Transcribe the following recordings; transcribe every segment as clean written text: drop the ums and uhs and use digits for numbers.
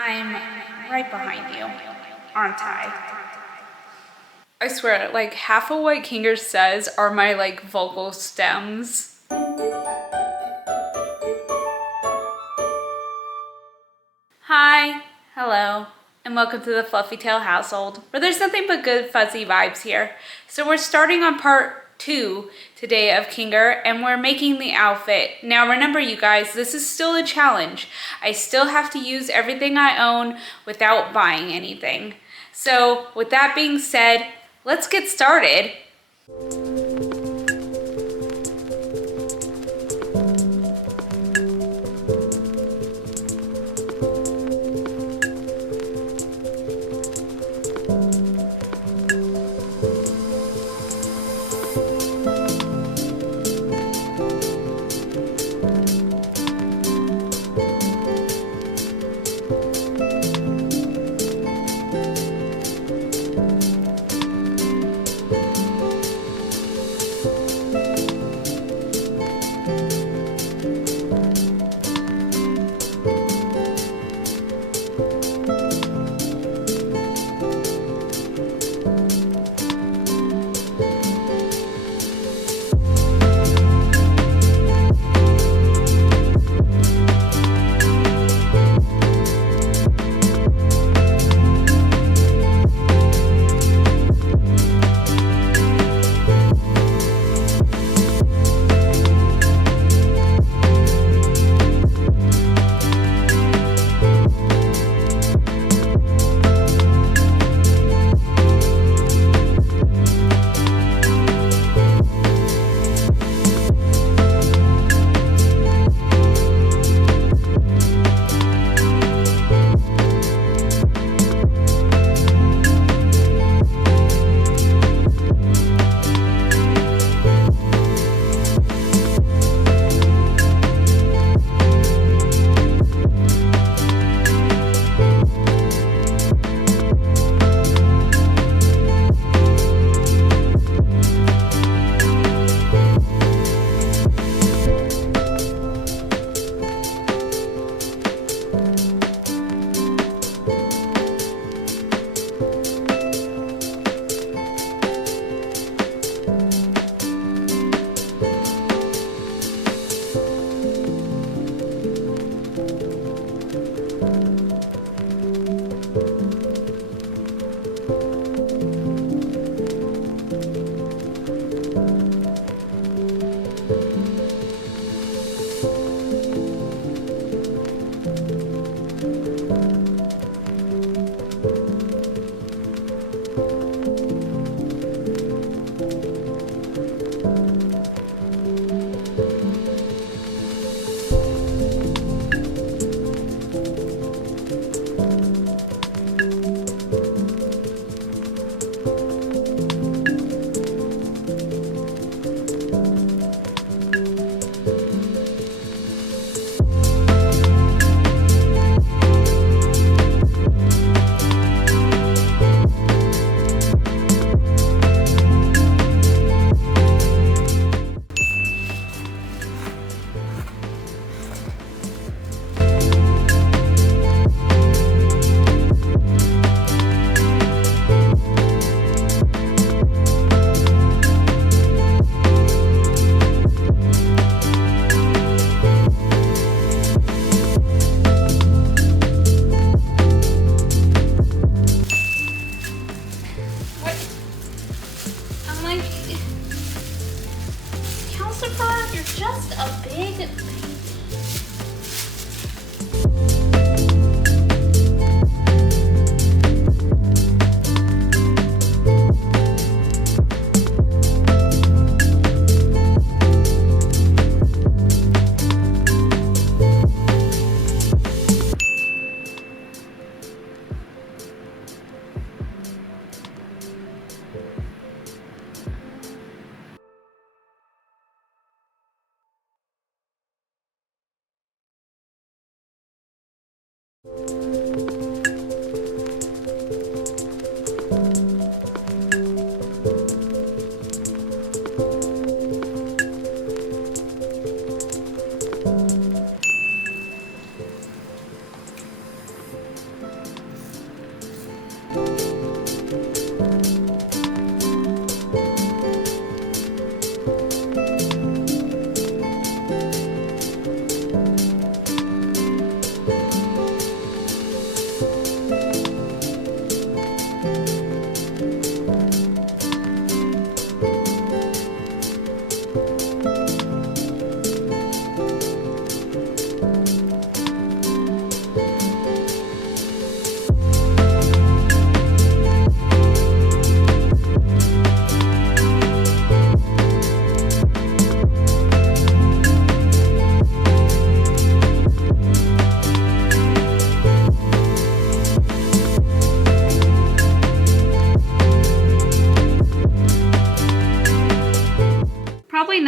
I'm right behind you, aren't I swear, like half of what Kinger says are my like vocal stems. Hi, hello, and welcome to the Fluffy Tail household, where there's nothing but good fuzzy vibes here. So we're starting on part 2 today of Kinger, and we're making the outfit. Now remember you guys, this is still a challenge. I still have to use everything I own without buying anything. So with that being said, let's get started.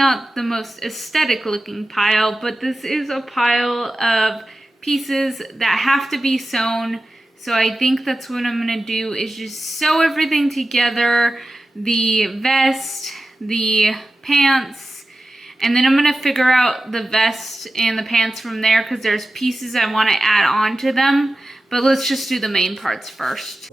not the most aesthetic looking pile, but this is a pile of pieces that have to be sewn. So I think that's what I'm gonna do, is just sew everything together, the vest, the pants, and then I'm gonna figure out the vest and the pants from there, because there's pieces I wanna add on to them. But let's just do the main parts first.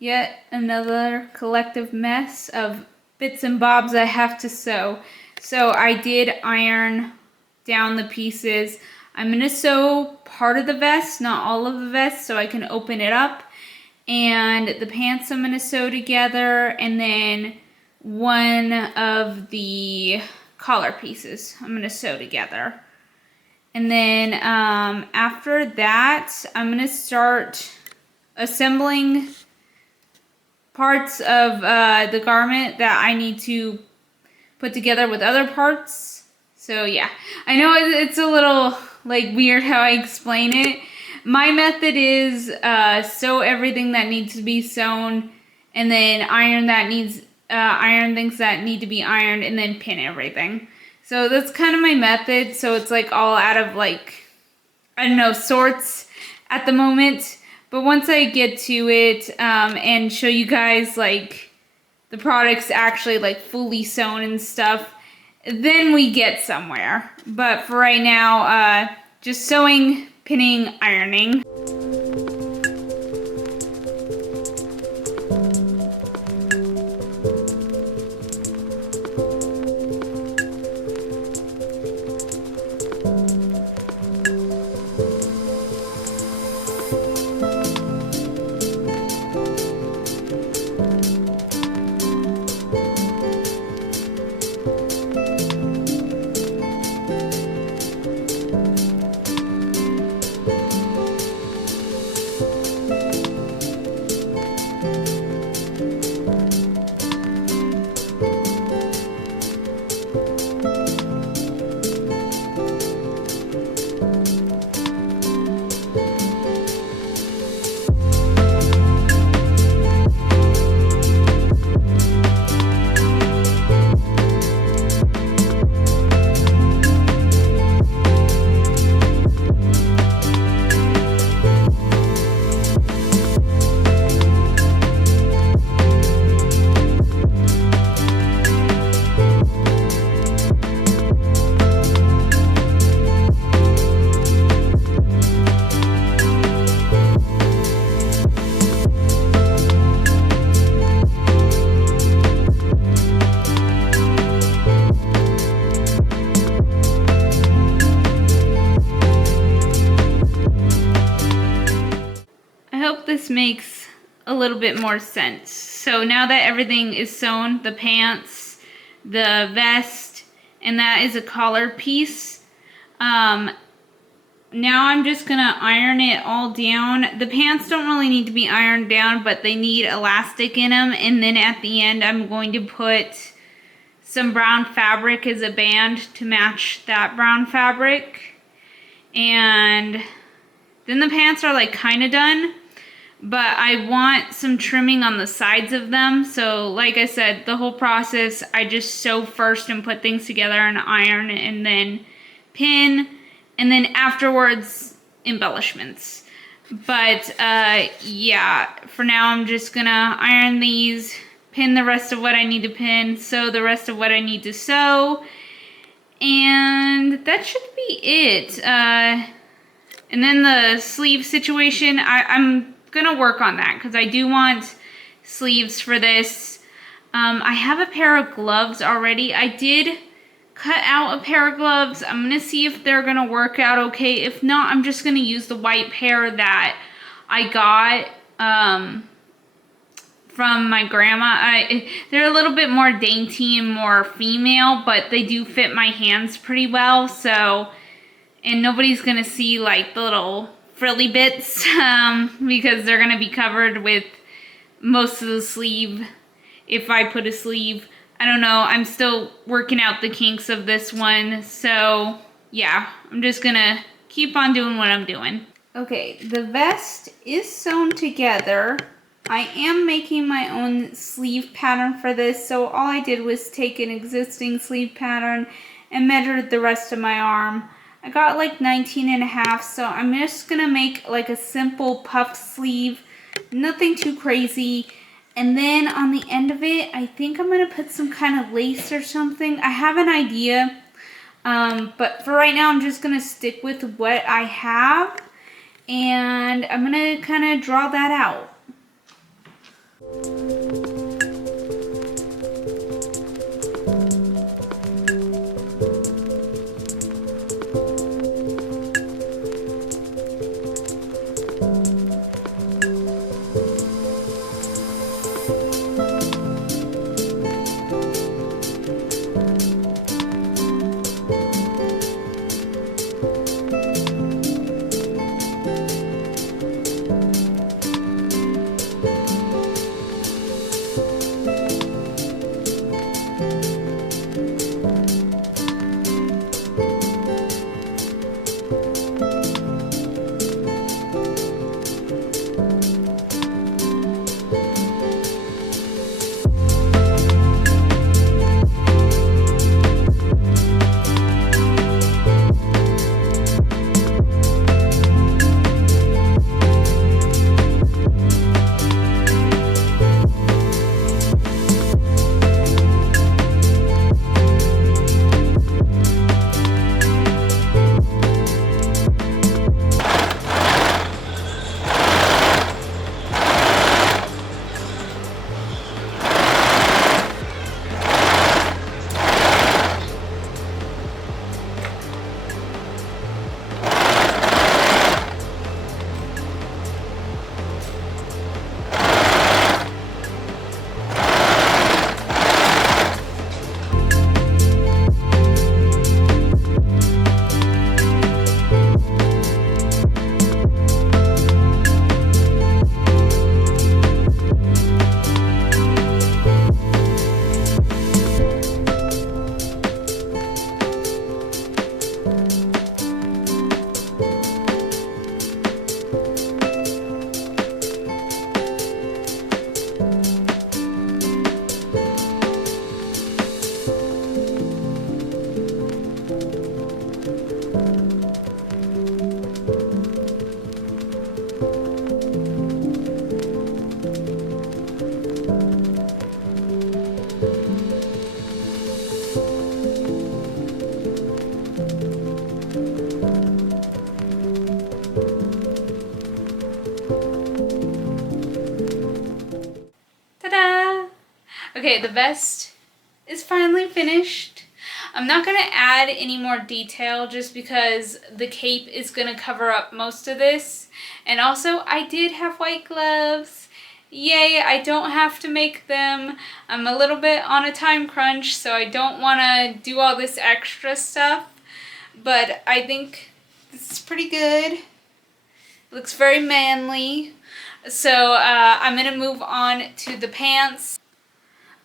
Yet another collective mess of bits and bobs I have to sew. So I did iron down the pieces. I'm going to sew part of the vest, not all of the vest, so I can open it up. And the pants I'm going to sew together, and then one of the collar pieces I'm going to sew together. And then after that, I'm going to start assembling parts of the garment that I need to put together with other parts. So yeah, I know it's a little like weird how I explain it. My method is sew everything that needs to be sewn, and then iron things that need to be ironed, and then pin everything. So that's kind of my method. So it's like all out of like, I don't know, sorts at the moment. But once I get to it and show you guys like the products actually like fully sewn and stuff, then we get somewhere. But for right now, just sewing, pinning, ironing. hope this makes a little bit more sense. So now that everything is sewn, the pants, the vest, and that is a collar piece, now I'm just gonna iron it all down. The pants don't really need to be ironed down, but they need elastic in them. And then at the end, I'm going to put some brown fabric as a band to match that brown fabric. And then the pants are like kind of done, but I want some trimming on the sides of them. So like I said, the whole process, I just sew first and put things together and iron and then pin. And then afterwards, embellishments. But yeah, for now I'm just gonna iron these, pin the rest of what I need to pin, sew the rest of what I need to sew, and that should be it. And then the sleeve situation, I'm gonna work on that because I do want sleeves for this. I have a pair of gloves already. I did cut out a pair of gloves. I'm gonna see if they're gonna work out okay. If not, I'm just gonna use the white pair that I got from my grandma. They're a little bit more dainty and more female, but they do fit my hands pretty well. So, and nobody's gonna see like the little frilly bits because they're gonna be covered with most of the sleeve if I put a sleeve. I don't know, I'm still working out the kinks of this one, so yeah, I'm just gonna keep on doing what I'm doing. Okay, the vest is sewn together. I am making my own sleeve pattern for this, so all I did was take an existing sleeve pattern and measured the rest of my arm. I got like 19.5, so I'm just gonna make like a simple puff sleeve, nothing too crazy. And then on the end of it, I think I'm going to put some kind of lace or something. I have an idea, but for right now, I'm just going to stick with what I have. And I'm going to kind of draw that out. Okay, the vest is finally finished. I'm not going to add any more detail just because the cape is going to cover up most of this. And also, I did have white gloves. Yay, I don't have to make them. I'm a little bit on a time crunch, so I don't want to do all this extra stuff. But I think this is pretty good. It looks very manly. So I'm going to move on to the pants.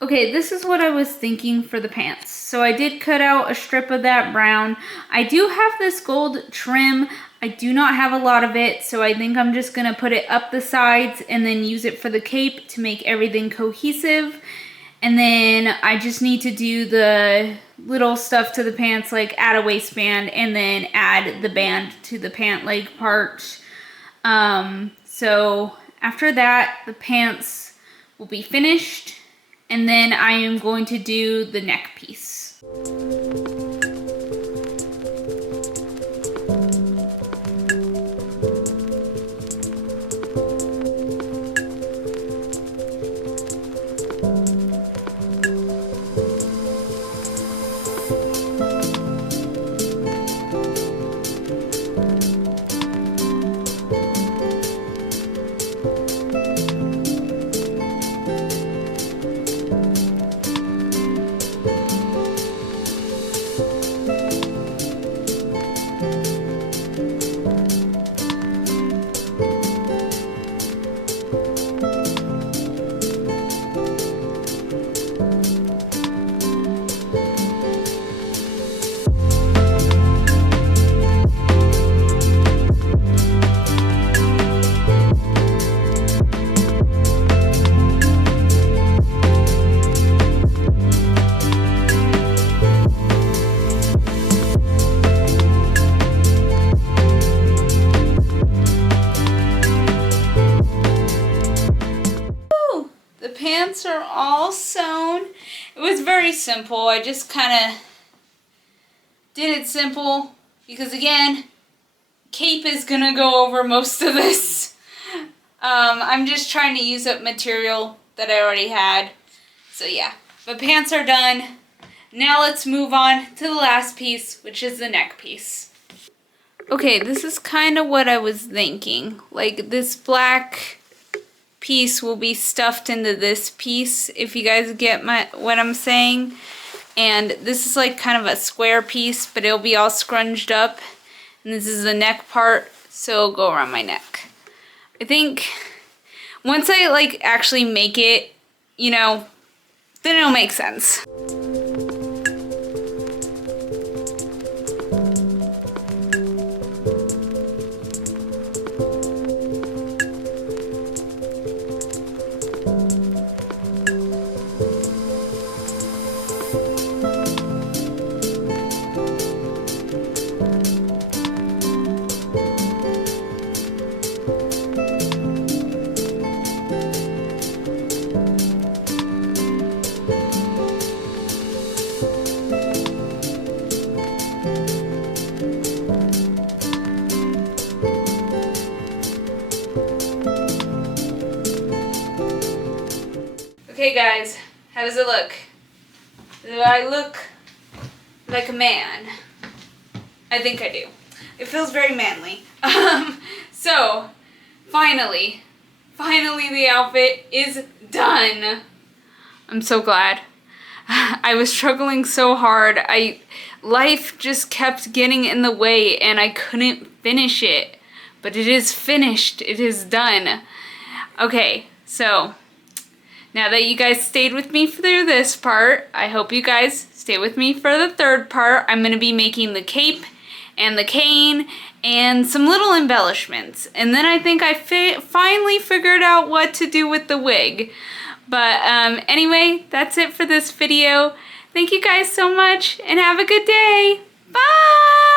Okay, this is what I was thinking for the pants. So I did cut out a strip of that brown. I do have this gold trim. I do not have a lot of it, so I think I'm just gonna put it up the sides and then use it for the cape to make everything cohesive. And then I just need to do the little stuff to the pants, like add a waistband and then add the band to the pant leg part. So after that, the pants will be finished. And then I am going to do the neck piece. Pants are all sewn. It was very simple. I just kind of did it simple because, again, cape is gonna go over most of this. I'm just trying to use up material that I already had. So yeah, but pants are done. Now let's move on to the last piece, which is the neck piece. Okay, this is kind of what I was thinking. Like, this black piece will be stuffed into this piece, if you guys get what I'm saying. And this is like kind of a square piece, but it'll be all scrunched up. And this is the neck part, so it'll go around my neck. I think once I like actually make it, you know, then it'll make sense. Okay guys, how does it look? Do I look like a man? I think I do. It feels very manly. So, finally the outfit is done. I'm so glad. I was struggling so hard. Life just kept getting in the way and I couldn't finish it. But it is finished. It is done. Okay, so now that you guys stayed with me through this part, I hope you guys stay with me for the third part. I'm going to be making the cape and the cane and some little embellishments. And then I think I finally figured out what to do with the wig. But anyway, that's it for this video. Thank you guys so much and have a good day. Bye!